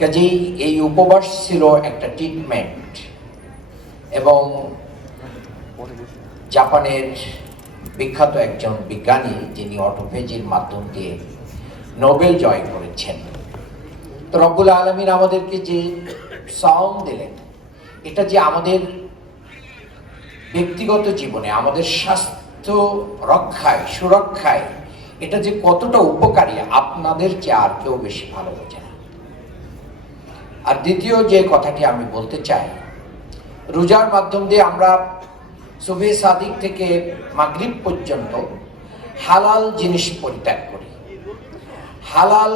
কাজেই এই উপবাস ছিল একটা ট্রিটমেন্ট। এবং জাপানের বিখ্যাত একজন বিজ্ঞানী, যিনি অটোফেজির মাধ্যম দিয়ে নোবেল জয় করেছেন, তো রব্বুল আলামিন আমাদেরকে যে সাউন্ড দিলেন, এটা যে আমাদের ব্যক্তিগত জীবনে, আমাদের স্বাস্থ্য রক্ষায়, সুরক্ষায় এটা যে কতটা উপকারী, আপনাদের চেয়ে আর কেউ বেশি ভালো বোঝে না। আর দ্বিতীয় যে কথাটি আমি বলতে চাই, রোজার মাধ্যম দিয়ে আমরা সুবহে সাদিক থেকে মাগরিব পর্যন্ত হালাল জিনিস পরিত্যাগ করি। হালাল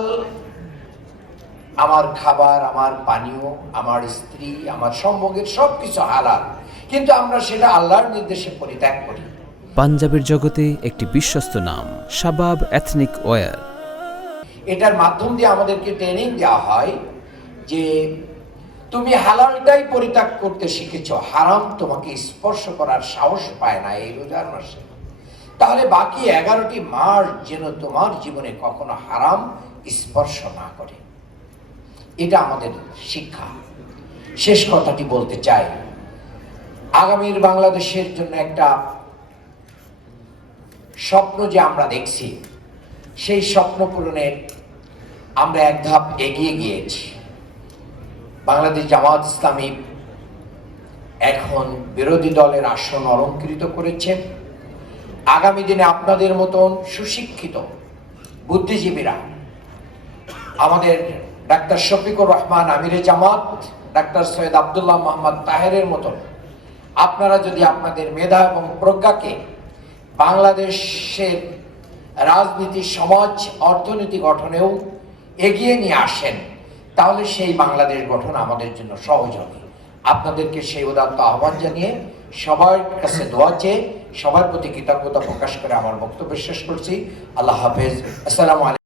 আমার খাবার, আমার পানীয়, আমার স্ত্রী, আমার সম্ভোগের সব কিছু হালাল, কিন্তু আমরা সেটা আল্লাহর নির্দেশে পরিত্যাগ করি। পাঞ্জাবের জগতে একটি বিশ্বস্ত নাম শাবাব এথনিক ওয়্যার। এটার মাধ্যম দিয়ে আমাদেরকে ট্রেনিং দেওয়া হয় যে তুমি হালালটাই পরিত্যাগ করতে শিখেছো, হারাম তোমাকে স্পর্শ করার সাহস পায় না এই রোজার মাসে। তাহলে বাকি 11টি মাস যেন তোমার জীবনে কখনো হারাম স্পর্শ না করে। এটা আমাদের শিক্ষা। শেষ কথাটি বলতে চাই, আগামীর বাংলাদেশের জন্য একটা স্বপ্ন যে আমরা দেখছি, সেই স্বপ্ন পূরণে আমরা এক ধাপ এগিয়ে গিয়েছি। বাংলাদেশ জামাত ইসলামী এখন বিরোধী দলের আসন অলংকৃত করেছেন। আগামী দিনে আপনাদের মতন সুশিক্ষিত বুদ্ধিজীবীরা, আমাদের ডাক্তার শফিকুর রহমান আমিরে জামাত, ডাক্তার সৈয়দ আব্দুল্লাহ মোহাম্মদ তাহেরের মতন আপনারা যদি আপনাদের মেধা এবং প্রজ্ঞাকে বাংলাদেশের রাজনীতি, সমাজ, অর্থনীতি গঠনেও এগিয়ে নিয়ে আসেন, তাহলে সেই বাংলাদেশ গঠন আমাদের জন্য সহজ হবে। আপনাদেরকে সেই উদাত্ত আহ্বান জানিয়ে, সবার কাছে দোয়া চেয়ে, সবার প্রতি কৃতজ্ঞতা প্রকাশ করে আমার বক্তব্য শেষ করছি। আল্লাহ হাফেজ। আসসালামু আলাইকুম।